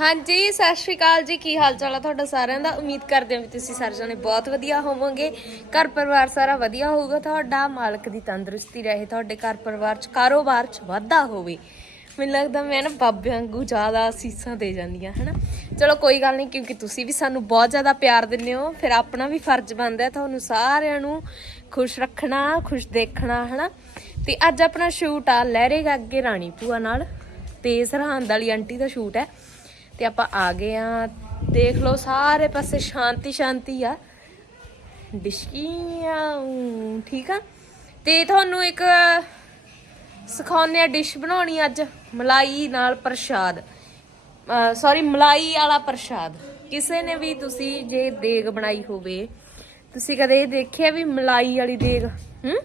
ਹਾਂਜੀ, ਸਤਿ ਸ਼੍ਰੀ ਅਕਾਲ ਜੀ। ਕੀ ਹਾਲ ਚਾਲ ਆ ਤੁਹਾਡਾ ਸਾਰਿਆਂ ਦਾ? ਉਮੀਦ ਕਰਦੇ ਹਾਂ ਵੀ ਤੁਸੀਂ ਸਾਰੇ ਜਣੇ ਬਹੁਤ ਵਧੀਆ ਹੋਵੋਗੇ। ਘਰ ਪਰਿਵਾਰ ਸਾਰਾ ਵਧੀਆ ਹੋਊਗਾ ਤੁਹਾਡਾ। ਮਾਲਕ ਦੀ ਤੰਦਰੁਸਤੀ ਰਹੇ, ਤੁਹਾਡੇ ਘਰ ਪਰਿਵਾਰ ਚ ਕਾਰੋਬਾਰ ਚ ਵਾਧਾ ਹੋਵੇ। ਮੈਨੂੰ ਲੱਗਦਾ ਮੈਂ ਨਾ ਬਾਬੇ ਵਾਂਗੂ ਜ਼ਿਆਦਾ ਸੀਸਾਂ ਦੇ ਜਾਂਦੀਆਂ ਹਨਾ? ਚਲੋ ਕੋਈ ਗੱਲ ਨਹੀਂ, ਕਿਉਂਕਿ ਤੁਸੀਂ ਵੀ ਸਾਨੂੰ ਬਹੁਤ ਜ਼ਿਆਦਾ ਪਿਆਰ ਦਿੰਦੇ ਹੋ। ਫਿਰ ਆਪਣਾ ਵੀ ਫਰਜ਼ ਬਣਦਾ ਹੈ ਤੁਹਾਨੂੰ ਸਾਰਿਆਂ ਨੂੰ ਖੁਸ਼ ਰੱਖਣਾ, ਖੁਸ਼ ਦੇਖਣਾ, ਹਨਾ? ਤੇ ਅੱਜ ਆਪਣਾ ਸ਼ੂਟ ਆ ਲਹਿਰੇ ਅੱਗੇ ਰਾਣੀ ਭੂਆ ਨਾਲ। ਤੇ ਸਰਹੰਦ ਵਾਲੀ ਆਂਟੀ ਦਾ ਸ਼ੂਟ ਹੈ। ਤੇ ਆਪਾਂ ਆ ਗਏ ਆ। ਦੇਖ ਲਓ ਸਾਰੇ ਪਾਸੇ ਸ਼ਾਂਤੀ ਸ਼ਾਂਤੀ ਆ। ਡਿਸ਼ਕੀਆਂ ਊਂ, ਠੀਕ ਆ? ਤੇ ਤੁਹਾਨੂੰ ਇੱਕ ਸਿਖਾਉਂਦੇ ਆ ਡਿਸ਼ ਬਣਾਉਣੀ ਅੱਜ ਮਲਾਈ ਨਾਲ ਪ੍ਰਸ਼ਾਦ। ਸੌਰੀ ਮਲਾਈ ਵਾਲਾ ਪ੍ਰਸ਼ਾਦ। ਕਿਸੇ ਨੇ ਵੀ ਤੁਸੀਂ ਜੇ ਦੇਗ ਬਣਾਈ ਹੋਵੇ ਤੁਸੀਂ ਕਦੇ ਇਹ ਦੇਖਿਆ ਵੀ ਮਲਾਈ ਵਾਲੀ ਦੇਗ? ਹੂੰ?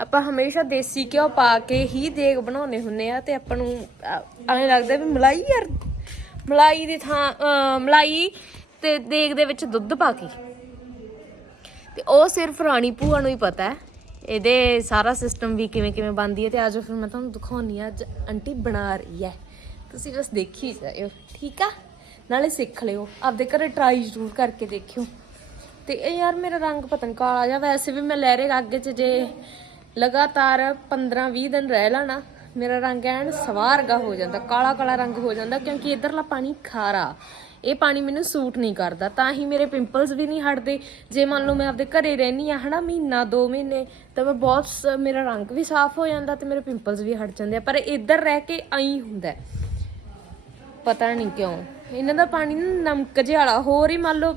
ਆਪਾਂ ਹਮੇਸ਼ਾ ਦੇਸੀ ਘਿਓ ਪਾ ਕੇ ਹੀ ਦੇਗ ਬਣਾਉਨੇ ਹੁੰਨੇ ਆ ਤੇ ਆਪਾਂ ਨੂੰ ਅ, ਐਂ ਲੱਗਦਾ ਵੀ ਮਲਾਈ ਯਾਰ ਮਲਾਈ ਦੀ ਥਾਂ ਅ, ਮਲਾਈ ਤੇ ਦੇਗ ਦੇ ਵਿੱਚ ਦੁੱਧ ਪਾ ਕੇ। ਤੇ ਉਹ ਸਿਰਫ ਰਾਣੀ ਭੂਆ ਨੂੰ ਹੀ ਪਤਾ ਹੈ। ਇਹਦੇ ਸਾਰਾ ਸਿਸਟਮ ਵੀ ਕਿਵੇਂ ਕਿਵੇਂ ਬਣਦੀ ਹੈ ਤੇ ਅੱਜ ਫਿਰ ਮੈਂ ਤੁਹਾਨੂੰ ਦਿਖਾਉਣੀ ਆ ਅੱਜ ਆਂਟੀ ਬਣਾ ਰਹੀ ਹੈ। ਤੁਸੀਂ ਬਸ ਦੇਖੀ ਜਾਇਓ ਠੀਕ ਆ? ਨਾਲੇ ਸਿੱਖ ਲਿਓ। ਆਪਦੇ ਘਰੇ ਟਰਾਈ ਜ਼ਰੂਰ ਕਰਕੇ ਦੇਖਿਓ। ਤੇ ਇਹ ਯਾਰ ਮੇਰਾ ਰੰਗ ਪਤਾ ਨਹੀਂ ਕਾਲਾ ਜਿਹਾ ਵੈਸੇ ਵੀ ਮੈਂ ਲਹਿਰੇ ਅੱਗੇ ਚ ਜੇ ਲਗਾਤਾਰ 15 20 ਦਿਨ ਰਹਿ ਲਾਣਾ ਮੇਰਾ ਰੰਗ ਐਨ ਸਵਾਰਗਾ ਹੋ ਜਾਂਦਾ, ਕਾਲਾ ਕਾਲਾ ਰੰਗ ਹੋ ਜਾਂਦਾ ਕਿਉਂਕਿ ਇਧਰਲਾ ਪਾਣੀ ਖਾਰਾ। ਇਹ ਪਾਣੀ ਮੈਨੂੰ ਸੂਟ ਨਹੀਂ ਕਰਦਾ, ਤਾਂ ਹੀ ਮੇਰੇ ਪਿੰਪਲਸ ਵੀ ਨਹੀਂ ਹਟਦੇ। ਜੇ ਮੰਨ ਲਓ ਮੈਂ ਆਪਦੇ ਘਰੇ ਰਹਿਨੀ ਆ ਹਨਾ, ਮਹੀਨਾ 2 ਮਹੀਨੇ, ਤਾਂ ਮੈਂ ਬਹੁਤ ਸ- ਮੇਰਾ ਰੰਗ ਵੀ ਸਾਫ਼ ਹੋ ਜਾਂਦਾ ਤੇ ਮੇਰੇ ਪਿੰਪਲਸ ਵੀ ਹਟ ਜਾਂਦੇ ਆ। ਪਰ ਇੱਧਰ ਰਹਿ ਕੇ ਐਂ ਹੁੰਦਾ ਪਤਾ ਨਹੀਂ ਕਿਉਂ। ਇਹਨਾਂ ਦਾ ਪਾਣੀ ਨਾ ਨਮਕ ਜਿਹਾ ਵਾਲਾ, ਹੋਰ ਹੀ ਮੰਨ ਲਓ,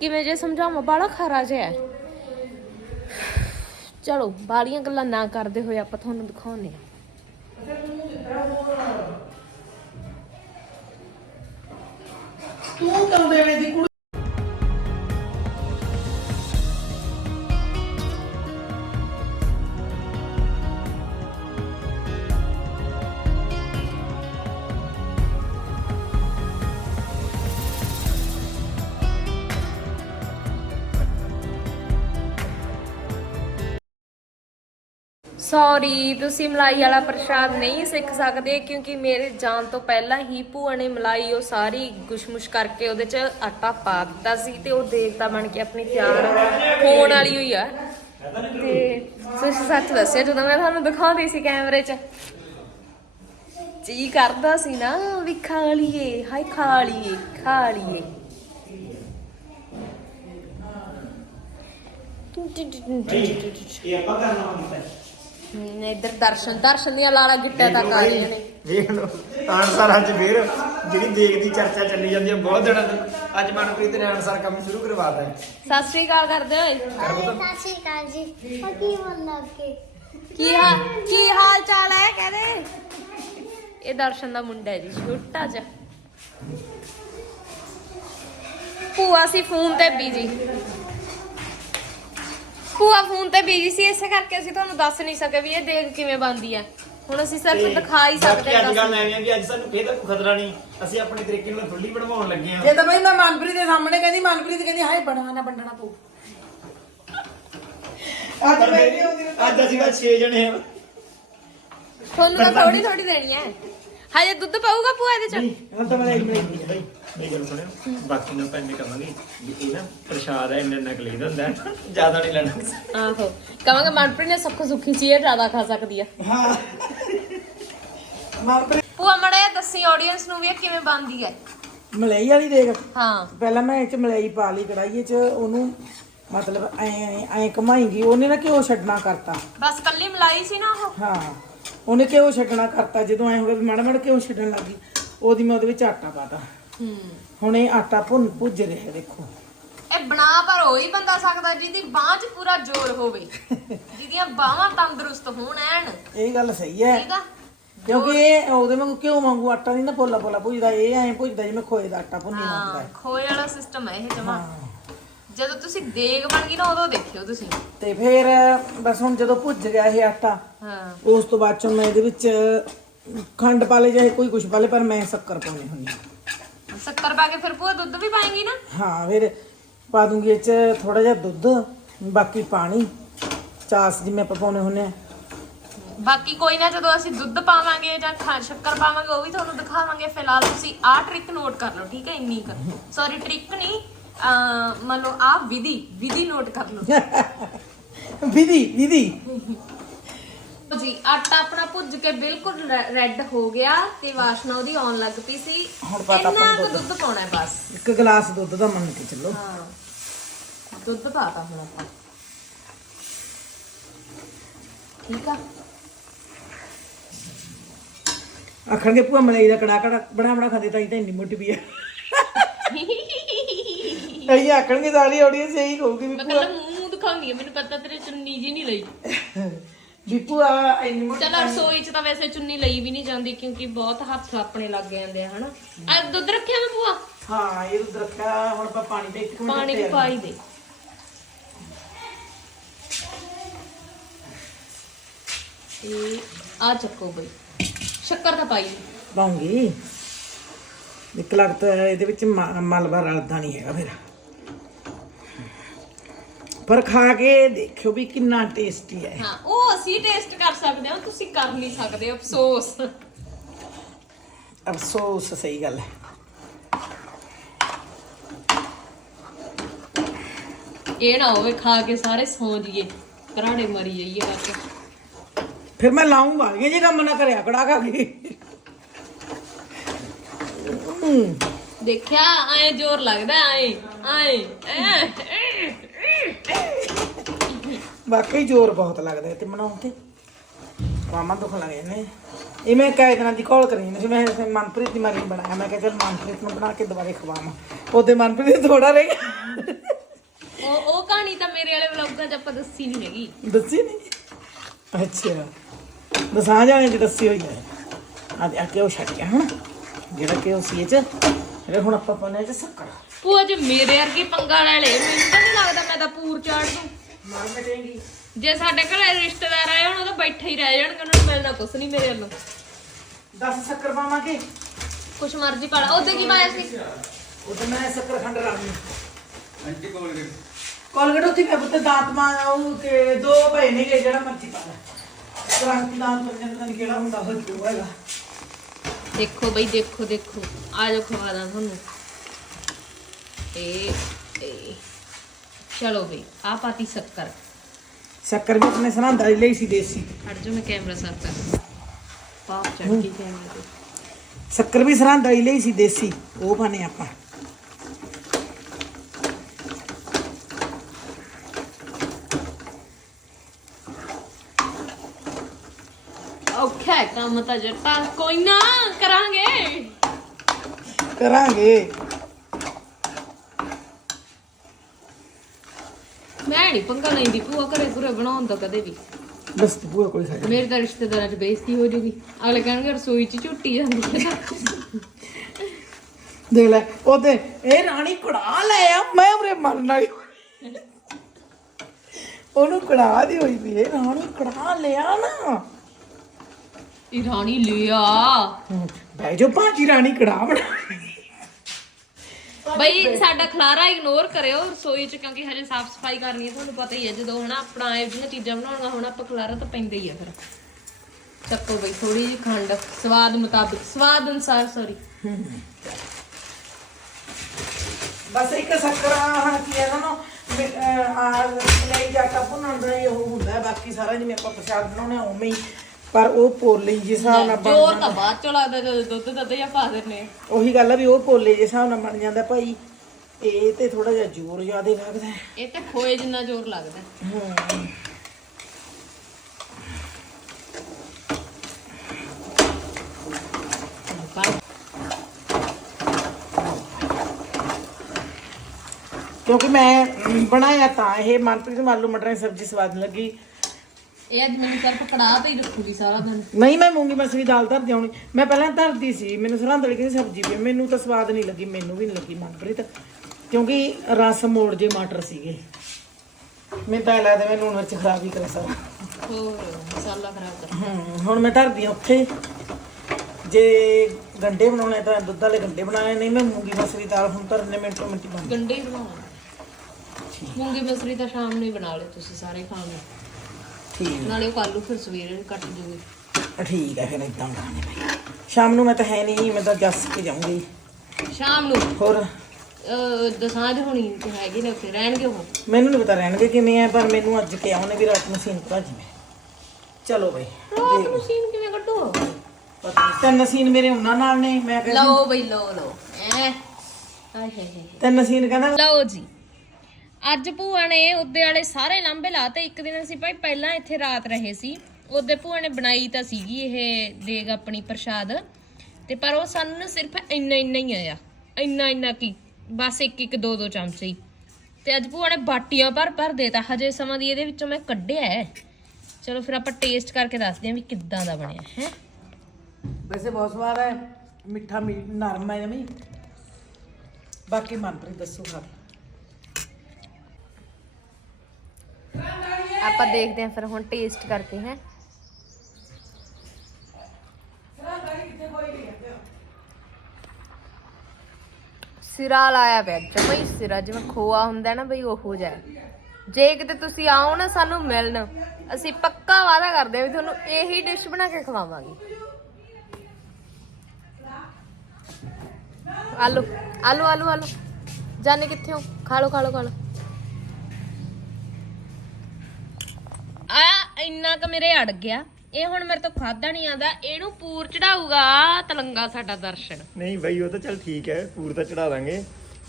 ਕਿਵੇਂ ਜੇ ਸਮਝਾਵਾਂ ਬਾਲਾ ਖਾਰਾ ਜਿਹਾ ਹੈ। ਚਲੋ ਬਾਲੀਆਂ ਗੱਲਾਂ ਨਾ ਕਰਦੇ ਹੋਏ ਆਪਾਂ ਤੁਹਾਨੂੰ ਦਿਖਾਉਂਦੇ ਆ ਤੂੰ ਕਿਉਂ ਦੇਣੇ ਦੀ ਕੁੜੀ ਸੌਰੀ ਤੁਸੀਂ ਮਲਾਈ ਵਾਲਾ ਪ੍ਰਸ਼ਾਦ ਨਹੀਂ ਸਿੱਖ ਸਕਦੇ ਕਿਉਂਕਿ ਮੇਰੇ ਜਾਣ ਤੋਂ ਪਹਿਲਾਂ ਹੀ ਭੂਆ ਨੇ ਮਲਾਈ ਉਹ ਸਾਰੀ ਗੁਸ਼ਮੁਸ਼ ਕਰਕੇ ਉਹਦੇ 'ਚ ਆਟਾ ਪਾ ਦਿੱਤਾ ਸੀ ਤੇ ਉਹ ਦੇਵਤਾ ਬਣ ਕੇ ਆਪਣੀ ਤਿਆਰ ਹੋਣ ਵਾਲੀ ਹੋਈ ਆ। ਤੇ ਤੁਸੀਂ ਸੱਚ ਦੱਸਿਆ, ਜਦੋਂ ਮੈਂ ਤੁਹਾਨੂੰ ਦਿਖਾਉਂਦੀ ਸੀ ਕੈਮਰੇ 'ਚ। ਜੀ ਕਰਦਾ ਸੀ ਨਾ, ਵੀ ਖਾ ਲਈਏ, ਹਾਏ ਖਾ ਲਈਏ ਖਾ ਲਈਏ। ਇਹ ਆਪਾਂ ਕਰਨਾ ਹੁੰਦਾ ਇੱਧਰ ਦਰਸ਼ਨ ਦਰਸ਼ਨ ਦੀਆਂ ਲਾਲਾ ਗਿੱਟਿਆ ਤੱਕ ਆ ਰਹੀਆਂ ਨੇ। ਵੇਖ ਲਓ ਆਨਸਰ ਅੱਜ ਫੇਰ ਜਿਹੜੀ ਦੇਖ ਦੀ ਚਰਚਾ ਚੱਲੀ ਜਾਂਦੀ ਹੈ ਬਹੁਤ ਦਿਨਾਂ ਤੋਂ ਅੱਜ ਮਨਪ੍ਰੀਤ ਨੇ ਆਨਸਰ ਕੰਮ ਸ਼ੁਰੂ ਕਰਵਾਤਾ ਹੈ ਸਤਿ ਸ੍ਰੀ ਅਕਾਲ ਕਰਦੇ ਓਏ ਸਤਿ ਸ਼੍ਰੀ ਅਕਾਲ ਜੀ। ਉਹ ਕੀ ਮਨ ਲੱਗ ਕੇ ਕੀ ਹਾਲ ਕੀ ਹਾਲ ਚਾਲ ਹੈ ਕਹਿੰਦੇ? ਇਹ ਦਰਸ਼ਨ ਦਾ ਮੁੰਡਾ ਹੈ ਜੀ ਛੋਟਾ ਜਿਹਾ। ਭੂਆ ਸੀ ਫੋਨ ਤੇ ਬੀਜੀ ਭੂਆ ਫੋਨ ਤੇ ਬੀਜੀ ਸੀ ਇਸੇ ਕਰਕੇ ਅਸੀਂ ਤੁਹਾਨੂੰ ਦੱਸ ਨਹੀਂ ਸਕੇ ਵੀ ਇਹ ਦੇਖ ਕਿਵੇਂ ਬਣਦੀ ਹੈ ਹੁਣ ਅਸੀਂ ਸਿਰਫ ਦਿਖਾ ਹੀ ਸਕਦੇ ਹਾਂ ਅੱਜ ਕੱਲ ਐਵੇਂ ਆ ਵੀ ਅੱਜ ਸਾਨੂੰ ਫੇਰ ਤਾਂ ਕੋਈ ਖਤਰਾ ਨਹੀਂ। ਅਸੀਂ ਆਪਣੇ ਤਰੀਕੇ ਨਾਲ ਫੁੱਲੀ ਬਣਵਾਉਣ ਲੱਗੇ ਜੇ ਆ ਤਾਂ ਬਈ ਮੈਂ ਮਨਪ੍ਰੀਤ ਦੇ ਸਾਹਮਣੇ ਕਹਿੰਦੀ ਮਨਪ੍ਰੀਤ ਕਹਿੰਦੀ ਹਾਏ ਬਣਾ ਨਾ ਵੰਡਣਾ ਪਊ। ਅੱਜ ਮੈਂ ਵੀ ਆਉਂਦੀ ਅੱਜ ਅਸੀਂ ਬਸ 6 ਜਣੇ ਆ। ਤੁਹਾਨੂੰ ਤਾਂ ਥੋੜੀ ਥੋੜੀ ਦੇਣੀ ਹੈ। ਹਜੇ ਦੁੱਧ ਪਾਊਗਾ ਭੂਆ ਇਹਦੇ ਚ? ਨਹੀਂ ਹੁਣ ਤਾਂ ਮੈਂ ਇੱਕ ਮਿੰਟ ਬਈ। ਇਹ ਗੱਲ ਸੁਣਿਓ। ਬਾਕੀ ਨੂੰ ਪੈਂਦੇ ਕਰਾਂਗੇ ਵੀ ਇਹ ਨਾ ਪ੍ਰਸ਼ਾਦ ਹੈ ਇੰਨਾ ਨਕ ਲਈ ਹੁੰਦਾ ਜ਼ਿਆਦਾ ਨਹੀਂ ਲੈਣਾ। ਆਹੋ। ਕਹਾਂਗੇ ਮਨਪ੍ਰੀਤ ਨੇ ਸੁੱਖ ਸੁੱਖੀ ਚੀਜ਼ ਜ਼ਿਆਦਾ ਖਾ ਸਕਦੀ ਆ। ਹਾਂ। ਮਨਪ੍ਰੀਤ ਭੂਆ ਮੜਾ ਦੱਸੀ ਆਡੀਅנס ਨੂੰ ਵੀ ਇਹ ਕਿਵੇਂ ਬਣਦੀ ਹੈ ਮਲਾਈ ਵਾਲੀ ਦੇਖ। ਹਾਂ। ਪਹਿਲਾਂ ਮੈਂ ਇਹ ਚ ਮਲਾਈ ਪਾ ਲਈ ਕੜਾਈਏ ਚ ਉਹਨੂੰ ਮਤਲਬ ਐ ਐ ਕਮਾਈਂਗੀ ਉਹਨੇ ਨਾ ਘਿਓ ਛੱਡਣਾ ਕਰਤਾ। ਬਸ ਕੱਲੀ ਮਲਾਈ ਸੀ ਨਾ ਉਹ? ਹਾਂ। ਉਹਨੇ ਘਿਓ ਛੱਡਣਾ ਕਰਤਾ। ਜਦੋਂ ਐ ਹੋ ਗਿਆ ਵੀ ਮਾੜਾ ਮਾੜਾ ਘਿਓ ਛੱਡਣ ਲੱਗੀ ਉਹਦੀ ਮੈਂ ਉਹਦੇ ਵਿੱਚ ਆਟਾ ਪਾਤਾ। ਹੂੰ। ਹੁਣ ਇਹ ਆਟਾ ਭੁੰਨ ਭੁੱਜ ਰਿਹਾ ਦੇਖੋ। ਇਹ ਬਣਾ ਪਰ ਉਹੀ ਬੰਦਾ ਸਕਦਾ ਜਿਹਦੀ ਬਾਹ 'ਚ ਪੂਰਾ ਜ਼ੋਰ ਹੋਵੇ। ਜਿਹਦੀਆਂ ਬਾਹਾਂ ਤੰਦਰੁਸਤ ਹੋਣ ਐਨ। ਇਹ ਗੱਲ ਸਹੀ ਹੈ। ਠੀਕ ਆ? ਕਿਉਂਕਿ ਇਹ ਉਹਦੇ ਵਾਂਗੂ ਘਿਓ ਵਾਂਗੂ ਆਟਾ ਨਹੀਂ ਨਾ ਪੋਲਾ ਪੋਲਾ ਭੁੱਜਦਾ ਇਹ ਐ ਭੁੱਜਦਾ ਜਿਵੇਂ ਖੋਏ ਦਾ ਆਟਾ ਭੁੰਨੀ ਹੁੰਦਾ ਹਾਂ ਹੈ। ਖੋਏ ਵਾਲਾ ਸਿਸਟਮ ਹੈ ਇਹ ਜਮਾ। ਜਦੋਂ ਤੁਸੀਂ ਦੇਗ ਬਣ ਗਈ ਨਾ ਉਦੋਂ ਦੇਖਿਓ ਤੁਸੀਂ। ਤੇ ਫਿਰ ਬਸ ਹੁਣ ਜਦੋਂ ਭੁੱਜ ਗਿਆ ਇਹ ਆਟਾ ਹਾਂ। ਉਸ ਤੋਂ ਬਾਅਦ ਚੋਂ ਮੈਂ ਇਹਦੇ ਵਿੱਚ ਖੰਡ ਪਾ ਲੇ ਚਾਹੇ ਕੋਈ ਕੁਛ ਪਾ ਲੇ ਪਰ ਮੈਂ ਸ਼ੱਕਰ ਪਾਉਣੀ ਹੁੰਦੀ। ਸ਼ੱਕਰ ਪਾ ਕੇ ਫਿਰ ਭੂਆ ਦੁੱਧ ਵੀ ਪਾਏਗੀ ਨਾ? ਹਾਂ ਫਿਰ ਪਾ ਦੂੰਗੀ ਇਹ ਚ ਥੋੜਾ ਜਿਹਾ ਦੁੱਧ ਬਾਕੀ ਪਾਣੀ ਚਾਸ ਜਿਵੇਂ ਆਪਾਂ ਪਾਉਣੇ ਹੁੰਦੇ ਆ। ਬਾਕੀ ਕੋਈ ਨਾ ਜਦੋਂ ਅਸੀਂ ਦੁੱਧ ਪਾਵਾਂਗੇ ਜਾਂ ਖਾ ਸ਼ੱਕਰ ਪਾਵਾਂਗੇ ਉਹ ਵੀ ਤੁਹਾਨੂੰ ਦਿਖਾਵਾਂਗੇ। ਫਿਲਹਾਲ ਤੁਸੀਂ ਆਹ ਟ੍ਰਿਕ ਨੋਟ ਕਰ ਲਓ ਠੀਕ ਹੈ ਇੰਨੀ ਕੁ। ਸੌਰੀ ਟ੍ਰਿਕ ਨਹੀਂ ਅਹ ਮੰਨ ਲਓ ਆਹ ਵਿਧੀ ਵਿਧੀ ਨੋਟ ਕਰ ਲਓ। ਵਿਧੀ ਵਿਧੀ। ਜੀ ਆਟਾ ਆਪਣਾ ਭੁੱਜ ਕੇ ਬਿਲਕੁਲ ਰੈੱਡ ਹੋ ਗਿਆ ਤੇ ਵਾਸ਼ਨਾ ਉਹਦੀ ਆਉਣ ਲੱਗ ਪਈ ਸੀ। ਹੁਣ ਪਾਤਾ ਆਪਾਂ ਕੁ ਦੁੱਧ। ਦੁੱਧ ਪਾਉਣਾ ਹੈ ਬਸ। ਇੱਕ ਗਲਾਸ ਦੁੱਧ ਦਾ ਮੰਨ ਕੇ ਚੱਲੋ। ਹਾਂ। ਦੁੱਧ ਪਾਤਾ ਹੁਣ ਆਪਾਂ। ਠੀਕ ਆ? ਆਖਣਗੇ ਭੂਆ ਮਲਾਈ ਦਾ ਕੜਾ ਕੜਾ ਬਣਾ ਬਣਾ ਖਾਂਦੇ ਤਾਂ ਹੀ ਤਾਂ ਇੰਨੀ ਮੋਟੀ ਵੀ ਅਈ ਆਖਣਗੇ ਸਾਰੀ ਕਹੂਗੀ ਵੀ ਮੈਂ ਭੂਆ ਕੱਲ ਮੂੰਹ ਦਿਖਾਉਂਦੀ ਆ ਮੈਨੂੰ ਪਤਾ ਤੇਰੇ ਚੁੰਨੀ ਜੀ ਨਹੀਂ ਲਈ। ਵੀ ਭੂਆ ਇੰਨੀ ਮੋਟੀ ਚਲ ਰਸੋਈ ਚ ਤਾਂ ਵੈਸੇ ਚੁੰਨੀ ਲਈ ਵੀ ਨਹੀਂ ਜਾਂਦੀ ਕਿਉਂਕਿ ਬਹੁਤ ਹੱਥ ਆਪਣੇ ਲੱਗ ਜਾਂਦੇ ਆ ਹਨਾ? ਆ ਦੁੱਧ ਰੱਖਿਆ ਮੈਂ ਭੂਆ? ਹਾਂ ਇਹ ਦੁੱਧ ਰੱਖਿਆ ਹੁਣ ਆਪਾਂ ਪਾਣੀ ਦੇ ਇੱਕ ਮਿੰਟ ਪਾਣੀ ਵੀ ਪਾਈ ਦੇ। ਤੇ ਆ ਚੱਕੋ ਬਈ। ਸ਼ੱਕਰ ਤਾਂ ਪਾਈ। ਪਾਉਂਗੀ। ਇੱਕ ਲੱਗਦਾ ਹੈ ਇਹਦੇ ਵਿੱਚ ਮ- ਮਲਬਾ ਰਲਦਾ ਨਹੀਂ ਹੈਗਾ ਫਿਰ। ਪਰ ਖਾ ਕੇ ਦੇਖਿਓ ਵੀ ਕਿੰਨਾ ਟੇਸਟੀ ਹੈ। ਹਾਂ ਉਹ ਅਸੀਂ ਟੇਸਟ ਕਰ ਸਕਦੇ ਹਾਂ ਤੁਸੀਂ ਕਰ ਨਹੀਂ ਸਕਦੇ ਅਫਸੋਸ। ਅਫਸੋਸ ਸਹੀ ਗੱਲ ਹੈ। ਇਹ ਨਾ ਹੋਵੇ ਖਾ ਕੇ ਸਾਰੇ ਸੌਂ ਜੀਏ ਘਰਾੜੇ ਮਰੀ ਜਾਈਏ ਕਰਕੇ ਫਿਰ ਮੈਂ ਲਾਉਂਗਾ ਇਹ ਜੇ ਕੰਮ ਨਾ ਕਰਿਆ ਕੜਾ ਖਾ ਕੇ। ਦੇਖਿਆ ਐ ਜ਼ੋਰ ਲੱਗਦਾ ਐ ਐ। ਵਾਕਈ ਜ਼ੋਰ ਬਹੁਤ ਲੱਗਦਾ ਇਹ ਤੇ ਬਣਾਉਣ ਤੇ। ਮਾਮਾ ਦੁੱਖ ਲੱਗ ਜਾਂਦੇ ਇਹ ਮੈਂ ਕਾਇ ਦਿਨਾਂ ਦੀ ਕਾਲ ਕਰੀ ਨਹੀਂ ਸੀ ਮੈਂ ਮਨਪ੍ਰੀਤ ਦੀ ਮਾਰੀ ਬਣਾਇਆ। ਮੈਂ ਕਿਹਾ ਚਲ ਮਨਪ੍ਰੀਤ ਨੂੰ ਬਣਾ ਕੇ ਦੁਬਾਰੇ ਖਵਾਵਾਂ। ਉਹਦੇ ਮਨਪ੍ਰੀਤ ਥੋੜਾ ਰਹਿ ਗਿਆ। ਉਹ ਉਹ ਕਹਾਣੀ ਤਾਂ ਮੇਰੇ ਵਾਲੇ ਵਲੌਗਾਂ 'ਚ ਆਪਾਂ ਦੱਸੀ ਨਹੀਂ ਹੈਗੀ। ਦੱਸੀ ਨਹੀਂ? ਅੱਛਾ। ਦਸਾਂ ਜਾਣੇ ਦੀ ਦੱਸੀ ਹੋਈ ਹੈ। ਆ ਤੇ ਆ ਕੇ ਉਹ ਛੱਡ ਗਿਆ ਹੁਣ ਜਿਹੜਾ ਕਿ ਉਹ ਸੀ ਇਹ ਚ। ਜਿਹੜੇ ਹੁਣ ਆਪਾਂ ਪਾਉਣੇ ਚ ਸ਼ੱਕਰ। ਭੂਆ ਜੇ ਮੇਰੇ ਵਰਗੀ ਪੰਗਾ ਲੈ ਲੇ ਮੈਨੂੰ ਤਾਂ ਨਹੀਂ ਲੱਗਦਾ ਮੈਂ ਤਾਂ ਪੂਰ ਚਾੜ ਦੂੰ। ਮਾਰ ਮਟੇਂਗੀ। ਜੇ ਸਾਡੇ ਘਰੇ ਰਿਸ਼ਤੇਦਾਰ ਆਏ ਹੋਣ ਉਹ ਤਾਂ ਬੈਠੇ ਹੀ ਰਹਿ ਜਾਣਗੇ ਉਹਨਾਂ ਨੂੰ ਮਿਲਣਾ ਕੁਛ ਨਹੀਂ ਮੇਰੇ ਵੱਲੋਂ। 10 ਸ਼ੱਕਰ ਪਾਵਾਂਗੇ? ਕੁਛ ਮਰਜ਼ੀ ਪਾ ਲਾ। ਉਹਦੇ ਕੀ ਪਾਇਆ ਸੀ? ਤੇ ਮੈਂ ਸ਼ੱਕਰ ਖੰਡ ਰਾਣੀ ਆਂਟੀ ਕੋਲਗੇਟ। ਕੋਲਗੇਟ ਉੱਥੇ ਮੈਂ ਪੁੱਤ ਦਾਤ ਮਾ ਉਹ ਕਿ ਦੋ ਪਏ ਨੇ ਗੇ, ਜਿਹੜਾ ਮਰਜ਼ੀ ਪਾ ਲੈ। ਕ੍ਰਾਂਤੀ ਦਾਤ ਬੰਦੇ ਦਾ ਕਿਹੜਾ ਹੁੰਦਾ ਹੋ ਜੂ ਹੈਗਾ। ਦੇਖੋ ਬਈ ਦੇਖੋ ਦੇਖੋ। ਆ ਜਾਓ ਖਵਾ ਦਾਂ ਤੁਹਾਨੂੰ। ਇਹ ਇਹ ਚਲੋ ਬਈ ਆ ਪਾਤੀ ਸ਼ੱਕਰ ਸ਼ੱਕਰ ਵੀ ਆਪਣੇ ਸਨਾਂਦਾ ਦੀ ਲਈ ਸੀ ਦੇਸੀ ਹਟ ਜਾਓ ਮੈਂ ਕੈਮਰਾ ਸਾਫ਼ ਕਰ ਪਾਪ ਚੜ ਗਈ ਕੈਮਰੇ ਤੇ ਸ਼ੱਕਰ ਵੀ ਸਨਾਂਦਾ ਦੀ ਲਈ ਸੀ ਦੇਸੀ ਉਹ ਪਾਣੇ ਆਪਾਂ ਔਖਾ ਕੰਮ ਤਾਂ ਜੱਟਾ ਕੋਈ ਨਾ ਕਰਾਂਗੇ ਮੈਂ ਨਹੀਂ ਪੰਗਾ ਲੈਂਦੀ ਭੂਆ ਘਰੇ ਘਰੇ ਬਣਾਉਣ ਦਾ ਕਦੇ ਵੀ। ਬਸ ਤੂੰ ਭੂਆ ਕੋਈ ਖਾਇਆ ਮੇਰੇ ਤਾਂ ਰਿਸ਼ਤੇਦਾਰਾਂ 'ਚ ਬੇਇੱਜ਼ਤੀ ਹੋ ਜੂਗੀ। ਅਗਲੇ ਕਹਿਣਗੇ ਰਸੋਈ 'ਚ ਝੁੱਟੀ ਜਾਂਦੀ ਹੈ। ਦੇਖ ਲੈ ਉਹਦੇ ਇਹ ਰਾਣੀ ਕੜਾ ਲੈ ਆ ਮੈਂ ਉਰੇ ਮਰਨ ਵਾਲੀ। ਉਹਨੂੰ ਕੜਾ ਦੀ ਹੋਈ ਵੀ ਇਹ ਰਾਣੀ ਕੜਾ ਲਿਆ ਨਾ। ਇਹ ਰਾਣੀ ਲਿਆ। ਬਹਿ ਜਾ ਭਾਜੀ ਰਾਣੀ ਕੜਾ ਬਣਾ ਬਈ ਸਾਡਾ ਖਲਾਰਾ ਇਗਨੋਰ ਕਰਿਓ ਰਸੋਈ 'ਚ, ਕਿਉਂਕਿ ਹਜੇ ਸਾਫ਼ ਸਫ਼ਾਈ ਕਰਨੀ ਹੈ, ਤੁਹਾਨੂੰ ਪਤਾ ਹੀ ਹੈ, ਜਦੋਂ ਹਨਾ ਆਪਣਾ ਇਹ ਜਿਹੀਆਂ ਚੀਜ਼ਾਂ ਬਣਾਉਣੀਆਂ, ਹੁਣ ਆਪਾਂ ਖਲਾਰਾ ਤਾਂ ਪੈਂਦਾ ਹੀ ਆ ਫਿਰ। ਚੱਕੋ ਬਈ ਥੋੜੀ ਜਿਹੀ ਖੰਡ, ਸਵਾਦ ਮੁਤਾਬਿਕ, ਸਵਾਦ ਅਨੁਸਾਰ ਸੌਰੀ ਬਸ ਇੱਕ ਸ਼ੱਕਰ ਕੀ ਹੈ ਨਾ ਆ ਲਈ ਜਾਟਾ ਭੁੰਨਣ ਦਾ ਹੀ ਉਹ ਹੁੰਦਾ ਬਾਕੀ ਸਾਰਾ ਜਿਵੇਂ ਆਪਾਂ ਪ੍ਰਸ਼ਾਦ ਬਣਾਉਣੇ ਆ ਉਵੇਂ ਹੀ ਪਰ ਉਹ ਪੋਲੇ ਜਿਸ ਹਿਸਾਬ ਨਾਲ ਬਣ ਜੋਰ ਤਾਂ ਬਾਅਦ ਚੋਂ ਲੱਗਦਾ ਜਦੋਂ ਦੁੱਧ ਦੱਧ ਜਾਂ ਪਾ ਦਿੰਨੇ। ਉਹੀ ਗੱਲ ਆ ਵੀ ਉਹ ਪੋਲੇ ਜਿਸ ਹਿਸਾਬ ਨਾਲ ਬਣ ਜਾਂਦਾ ਭਾਈ ਇਹ ਤੇ ਥੋੜਾ ਜਿਹਾ ਜ਼ੋਰ ਜ਼ਿਆਦਾ ਲੱਗਦਾ ਹੈ ਇਹ ਤੇ ਖੋਏ ਜਿੰਨਾ ਜ਼ੋਰ ਲੱਗਦਾ ਹਮ। ਕਿਉਂਕਿ ਮੈਂ ਬਣਾਇਆ ਤਾਂ ਇਹ ਮਨਪ੍ਰੀਤ ਨੂੰ ਆਲੂ ਮਟਰਾਂ ਦੀ ਸਬਜ਼ੀ ਸਵਾਦ ਲੱਗੀ ਇਹ ਅੱਜ ਮੈਨੂੰ ਸਿਰਫ ਕੜਾਹ ਤੇ ਹੀ ਰੱਖੂਗੀ ਸਾਰਾ ਦਿਨ। ਨਹੀਂ ਮੈਂ ਮੂੰਗੀ ਮਸਰੀ ਦਾਲ ਧਰਦੀ ਆਉਣੀ ਮੈਂ ਪਹਿਲਾਂ ਧਰਦੀ ਸੀ ਮੈਨੂੰ ਸਰਹੰਦ ਦੀ ਸਬਜ਼ੀ ਵੀ ਮੈਨੂੰ ਤਾਂ ਸਵਾਦ ਨਹੀਂ ਲੱਗੀ ਮੈਨੂੰ ਵੀ ਨਹੀਂ ਲੱਗੀ ਮਨਪ੍ਰੀਤ। ਕਿਉਂਕਿ ਰਸ ਮੋੜ ਜੇ ਮਟਰ ਸੀਗੇ। ਮੈਂ ਤਾਂ ਐਂ ਲੱਗਦਾ ਮੈਂ ਲੂਣ ਵਿੱਚ ਖਰਾਬ ਹੀ ਕਰਿਆ ਸਾਰਾ। ਹੋਰ ਮਸਾਲਾ ਖਰਾਬ ਕਰ। ਹਮ, ਹੁਣ ਮੈਂ ਧਰਦੀ ਆ ਉੱਥੇ। ਜੇ ਗੰਡੇ ਬਣਾਉਣੇ ਤਾਂ ਦੁੱਧ ਵਾਲੇ ਗੰਡੇ ਬਣਾਏ ਨਹੀਂ ਮੈਂ ਮੂੰਗੀ ਮਸਰੀ ਦਾਲ ਹੁਣ ਧਰਨੇ ਮਿੰਟੋ ਮਿੰਟੀ ਬਣ ਗੰਡੇ ਹੀ ਬਣਾਉਣਾ। ਮੂੰਗੀ ਮਸਰੀ ਤਾਂ ਸ਼ਾਮ ਨੂੰ ਹੀ ਬਣਾ ਲਿਓ ਤੁਸੀਂ ਸਾਰੇ ਖਾਣੇ। ਠੀਕ ਨਾਲੇ ਉਹ ਕੱਲੂ ਫਿਰ ਸਵੇਰੇ ਕੱਟ ਜੂਗੀ। ਆ, ਠੀਕ ਹੈ ਫਿਰ ਇਦਾਂ ਕਰਾਂਗੇ ਭਾਈ ਸ਼ਾਮ ਨੂੰ ਮੈਂ ਤਾਂ ਹੈ ਨਹੀਂ ਮੈਂ ਤਾਂ ਜੱਸ ਕੇ ਜਾਊਂਗੀ। ਸ਼ਾਮ ਨੂੰ? ਹੋਰ? ਦਸਾਂਝ ਹੋਣੀ ਤੇ ਹੈਗੇ ਨੇ ਉੱਥੇ ਰਹਿਣਗੇ ਉਹ? ਮੈਨੂੰ ਨਹੀਂ ਪਤਾ ਰਹਿਣਗੇ ਕਿਵੇਂ ਆ ਪਰ ਮੈਨੂੰ ਅੱਜ ਕਿਹਾ ਉਹਨੇ ਵੀ ਰਾਤ ਨੂੰ ਸੀਨ ਭਾਜੀ ਮੈਂ ਚਲੋ ਬਈ ਰਾਤ ਨੂੰ ਸੀਨ ਕਿਵੇਂ ਕੱਢੋ? ਪਤਾ ਨਹੀਂ ਤਿੰਨ ਸੀਨ ਮੇਰੇ ਉਹਨਾਂ ਨਾਲ ਨੇ ਮੈਂ ਕਹਿੰਦਾ ਲਓ ਬਈ ਲਓ ਲਓ। ਐ। ਹਾਏ ਹਾਏ ਹਾਏ। ਤਿੰਨ ਸੀਨ ਕਹਿੰਦਾ ਲਓ ਜੀ। ਅੱਜ ਭੂਆ ਨੇ ਉਹਦੇ ਵਾਲੇ ਸਾਰੇ ਲਾਂਬੇ ਲਾਤੇ। ਇੱਕ ਦਿਨ ਅਸੀਂ ਭਾਈ ਪਹਿਲਾਂ ਇੱਥੇ ਰਾਤ ਰਹੇ ਸੀ। ਉਹਦੇ ਭੂਆ ਨੇ ਬਣਾਈ ਤਾਂ ਸੀਗੀ ਇਹ ਦੇਗ ਆਪਣੀ ਪ੍ਰਸ਼ਾਦ। ਤੇ ਪਰ ਉਹ ਸਾਨੂੰ ਨਾ ਸਿਰਫ ਇੰਨਾ ਇੰਨਾ ਹੀ ਆਇਆ। ਇੰਨਾ ਇੰਨਾ ਕੀ, ਬਸ ਇੱਕ ਇੱਕ ਦੋ ਦੋ ਚਮਚੇ ਹੀ। ਤੇ ਅੱਜ ਭੂਆ ਨੇ ਬਾਟੀਆਂ ਭਰ ਭਰ ਦੇਤਾ। ਹਜੇ ਸਮਾਂ ਦੀ ਇਹਦੇ ਵਿੱਚੋਂ ਮੈਂ ਕੱਢਿਆ ਹੈ। ਚਲੋ ਫਿਰ ਆਪਾਂ ਟੇਸਟ ਕਰਕੇ ਦੱਸਦੇ ਹਾਂ ਵੀ ਕਿੱਦਾਂ ਦਾ ਬਣਿਆ, ਹੈ। ਵੈਸੇ ਬਹੁਤ ਸਵਾਦ ਹੈ। ਮਿੱਠਾ ਮੀ ਨਰਮ ਹੈ ਜਮੀ। ਬਾਕੀ ਮਨਪ੍ਰੀਤ ਦੱਸੋ ਖਾ ਆਪਾਂ ਦੇਖਦੇ ਹਾਂ ਫਿਰ ਹੁਣ ਟੇਸਟ ਕਰਕੇ, ਹੈ। ਸਿਰਾ ਲਾਇਆ ਪਿਆ, ਜਮਾ ਹੀ ਸਿਰਾ, ਜਿਵੇਂ ਖੋਆ ਹੁੰਦਾ ਨਾ ਬਈ ਉਹੋ ਜਿਹਾ। ਜੇ ਕਿਤੇ ਤੁਸੀਂ ਆਓ ਨਾ ਸਾਨੂੰ ਮਿਲਣ, ਅਸੀਂ ਪੱਕਾ ਵਾਅਦਾ ਕਰਦੇ ਹਾਂ ਵੀ ਤੁਹਾਨੂੰ ਇਹੀ ਡਿਸ਼ ਬਣਾ ਕੇ ਖਵਾਵਾਂਗੇ। ਆਲੂ ਆਲੂ ਆਲੂ ਆਲੂ। ਜਾਣੇ ਕਿੱਥੇ ਹੋ? ਖਾ ਲਓ ਖਾ ਲਓ ਖਾ ਲਓ। ਇੰਨਾ ਕ ਮੇਰੇ ਅੜ ਗਿਆ। ਇਹ ਹੁਣ ਮੇਰੇ ਤੋਂ ਖਾਦਾ ਨਹੀਂ ਆਂਦਾ ਇਹਨੂੰ ਪੂਰ ਚੜਾਊਗਾ ਤਲੰਗਾ ਸਾਡਾ ਦਰਸ਼ਨ। ਨਹੀਂ ਬਈ ਉਹ ਤਾਂ ਚੱਲ ਠੀਕ ਹੈ ਪੂਰ ਤਾਂ ਚੜਾ ਦਾਂਗੇ।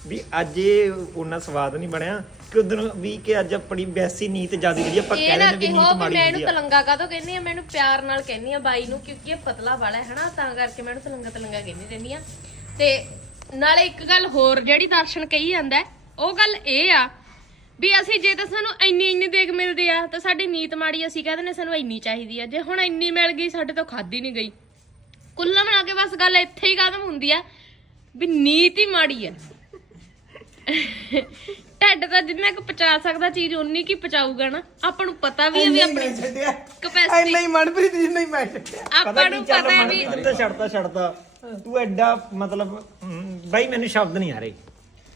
ਵੀ ਅੱਜ ਇਹ ਉਹਨਾਂ ਸਵਾਦ ਨਹੀਂ ਬਣਿਆ ਕਿ ਉਦੋਂ ਵੀ ਕਿ ਅੱਜ ਆਪਣੀ ਵੈਸੀ ਨੀਤ ਜ਼ਿਆਦਾ ਜਿਹੜੀ ਆਪਾਂ ਇਹ ਕਹਿ ਨਾ ਲੈਂਦੇ ਵੀ ਕਿਹੋ ਨੀਤ ਵੀ ਮਾੜੀ ਮੈਂ ਹੁੰਦੀ ਇਹਨੂੰ ਆ। ਤਲੰਗਾ ਕਾਹਤੋਂ ਕਹਿੰਦੀ ਆ? ਮੈਨੂੰ ਪਿਆਰ ਨਾਲ ਕਹਿੰਦੀ ਆ ਬਾਈ ਨੂੰ ਕਿਉਂਕਿ ਇਹ ਪਤਲਾ ਵਾਲਾ ਹੈ ਹਨਾ ਤਾਂ ਕਰਕੇ ਮੈਂ ਇਹਨੂੰ ਤਲੰਗਾ ਤਲੰਗਾ ਕਹਿੰਦੀ ਰਹਿੰਦੀ ਆ। ਤੇ ਨਾਲੇ ਇੱਕ ਗੱਲ ਹੋਰ ਜਿਹੜੀ ਦਰਸ਼ਨ ਕਹੀ ਜਾਂਦਾ ਹੈ, ਉਹ ਗੱਲ ਇਹ ਆ ਵੀ ਅਸੀਂ ਜੇ ਤਾਂ ਸਾਨੂੰ ਇੰਨੀ ਇੰਨੀ ਦੇਖ ਮਿਲਦੀ ਆ ਤਾਂ ਸਾਡੀ ਨੀਤ ਮਾੜੀ ਅਸੀਂ ਕਹਿੰਦੇ ਨੇ ਸਾਨੂੰ ਇੰਨੀ ਚਾਹੀਦੀ ਆ। ਜੇ ਹੁਣ ਇੰਨੀ ਮਿਲ ਗਈ ਸਾਡੇ ਤੋਂ ਖਾਦੀ ਨਹੀਂ ਗਈ। ਕੁੱਲਾ ਬਣਾ ਕੇ ਬਸ ਗੱਲ ਇੱਥੇ ਹੀ ਖਤਮ ਹੁੰਦੀ ਆ ਵੀ ਨੀਤ ਹੀ ਮਾੜੀ ਆ। ਢੱਡ ਤਾਂ ਜਿੰਨਾ ਕੁ ਪਚਾ ਸਕਦਾ ਚੀਜ਼ ਉਨੀ ਕੀ ਪਚਾਊਗਾ ਨਾ। ਆਪਾਂ ਨੂੰ ਪਤਾ ਵੀ ਹੈ ਵੀ ਆਪਣੀ capacity- ਇੰਨਾ ਹੀ ਮਨਪ੍ਰੀਤ ਜਿੰਨਾ ਹੀ ਮੈਂ ਛੱਡਿਆ। ਆਪਾਂ ਨੂੰ ਪਤਾ ਹੈ ਵੀ ਤੂੰ ਤਾਂ ਛੱਡਦਾ ਛੱਡਦਾ। ਤੂੰ ਐਡਾ ਮਤਲਬ ਬਈ ਮੈਨੂੰ ਸ਼ਬਦ ਨਹੀਂ ਆ ਰਹੇ।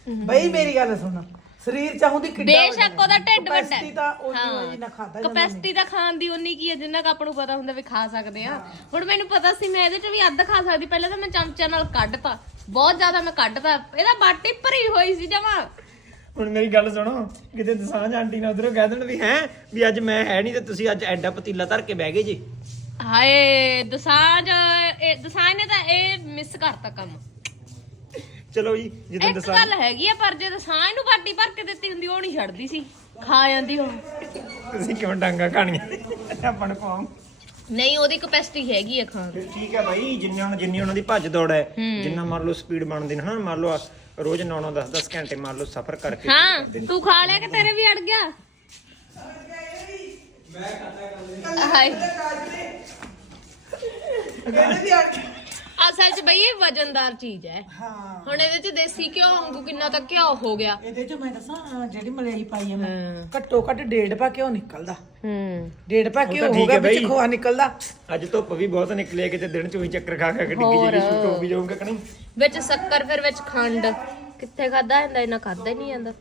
ਬਈ ਮੇਰੀ ਗੱਲ ਸੁਣ। ਸਰੀਰ ਚਾਹੁੰਦੀ ਕਿੱਡਾ ਬੇਸ਼ੱਕ ਉਹਦਾ ਢਿੱਡ ਵੱਡਾ Capacity ਤਾਂ ਉਨੀ ਹੋਈ ਨਾ ਖਾਦਾ ਜਾਂਦਾ ਕਪੈਸਿਟੀ ਦਾ ਖਾਣ ਦੀ ਉਨੀ ਕੀ ਹੈ ਜਿੰਨਾ ਕੁ ਆਪਾਂ ਨੂੰ ਪਤਾ ਹੁੰਦਾ ਵੀ ਖਾ ਸਕਦੇ ਆ। ਹੁਣ ਮੈਨੂੰ ਪਤਾ ਸੀ ਮੈਂ ਇਹਦੇ ਚ ਵੀ ਅੱਧ ਖਾ ਸਕਦੀ ਪਹਿਲਾਂ ਤਾਂ ਮੈਂ ਚਮਚਿਆਂ ਨਾਲ ਕੱਢਤਾ। ਬਹੁਤ ਜ਼ਿਆਦਾ ਮੈਂ ਕੱਢਤਾ। ਇਹਦਾ ਬਾਟੀ ਭਰੀ ਹੋਈ ਸੀ ਜਮਾ। ਹੁਣ ਮੇਰੀ ਗੱਲ ਸੁਣੋ ਕਿਤੇ ਦਸਾਂਝ ਆਂਟੀ ਨਾਲ ਉਧਰੋਂ ਕਹਿ ਦੇਣ ਵੀ ਹੈ ਵੀ ਅੱਜ ਮੈਂ ਹੈ ਨਹੀਂ ਤੇ ਤੁਸੀਂ ਅੱਜ ਐਡਾ ਪਤੀਲਾ ਧਰ ਕੇ ਬਹਿ ਗਏ ਜੀ। ਹਾਏ ਦਸਾਂਜ ਇਹ ਦਸਾਂਜ ਨੇ ਤਾਂ ਇਹ ਮਿਸ ਕਰਤਾ ਕੰਮ। ਚਲੋ ਜੀ ਜਦੋਂ ਇੱਕ ਗੱਲ ਹੈਗੀ ਆ ਪਰ ਜੇ ਦਸਾਂਜ ਨੂੰ ਬਾਟੀ ਭਰ ਕੇ ਦਿੱਤੀ ਹੁੰਦੀ ਉਹ ਨਹੀਂ ਛੱਡਦੀ ਸੀ। ਖਾ ਜਾਂਦੀ ਉਹ ਤੁਸੀਂ ਕਿਉਂ ਡਾਂਗਾ ਖਾਣੀਆਂ? ਆਪਾਂ ਨੂੰ ਕੌਮ ਨਹੀਂ ਉਹਦੀ ਕਪੈਸਿਟੀ ਹੈਗੀ ਆ ਖਾਣ ਦੀ। ਠੀਕ ਹੈ ਭਾਈ ਜਿੰਨਾ ਉਹਨਾਂ ਜਿੰਨੀ ਉਹਨਾਂ ਦੀ ਭੱਜ ਦੌੜ ਹੈ ਜਿੰਨਾ ਮੰਨ ਲਓ ਸਪੀਡ ਬਣਦੀ ਨਾ ਮੰਨ ਲਓ ਰੋਜ਼ 9 9 10 10 ਘੰਟੇ ਮੰਨ ਲਓ ਸਫ਼ਰ ਕਰਕੇ ਹਾਂ ਤੂੰ ਖਾ ਲਿਆ ਕਿ ਤੇਰੇ ਵੀ ਅੜ ਗਿਆ? ਹਾਏ। ਕਹਿੰਦੇ ਵੀ ਅੱਜ ਅਸਲ 'ਚ ਬਈ ਇਹ ਵਜਨਦਾਰ ਚੀਜ਼ ਹੈ। ਹਾਂ। ਹੁਣ ਇਹਦੇ 'ਚ ਦੇਸੀ ਘਿਓ ਵਾਂਗੂ ਕਿੰਨਾ ਤਾਂ ਘਿਓ ਹੋ ਗਿਆ। ਇਹਦੇ ਚ ਮੈਂ ਦੱਸਾਂ ਅਹ ਜਿਹੜੀ ਮਲਾਈ ਪਾਈ ਹੈ ਮੈਂ। ਘੱਟੋ ਘੱਟ ਡੇਢ ਪਾ ਘਿਓ ਨਿਕਲਦਾ। ਹੂੰ। ਡੇਢ ਪਾ ਘਿਓ ਠੀਕ ਹੈ ਵਿੱਚ ਬਈ। ਖੋਆ ਨਿਕਲਦਾ। ਅੱਜ ਧੁੱਪ ਵੀ ਬਹੁਤ ਨਿਕਲੀ ਹੈ ਕਿਤੇ ਦਿਨ ਚ ਉਹੀ ਚੱਕਰ ਖਾ ਖਾ ਕੇ ਡਿੱਗੀ ਹੋਰ। ਜਿਹੜੀ ਸ਼ੂਟ ਹੋ ਵੀ ਜਾਊਗਾ ਕਿ ਨਹੀਂ? ਵਿੱਚ ਸ਼ੱਕਰ ਫਿਰ ਵਿੱਚ ਖੰਡ। ਕਿੱਥੇ ਖਾਦਾ ਜਾਂਦਾ ਇਹਨਾਂ ਖਾਦਾ ਹੀ ਨਹੀਂ ਜਾਂਦਾ।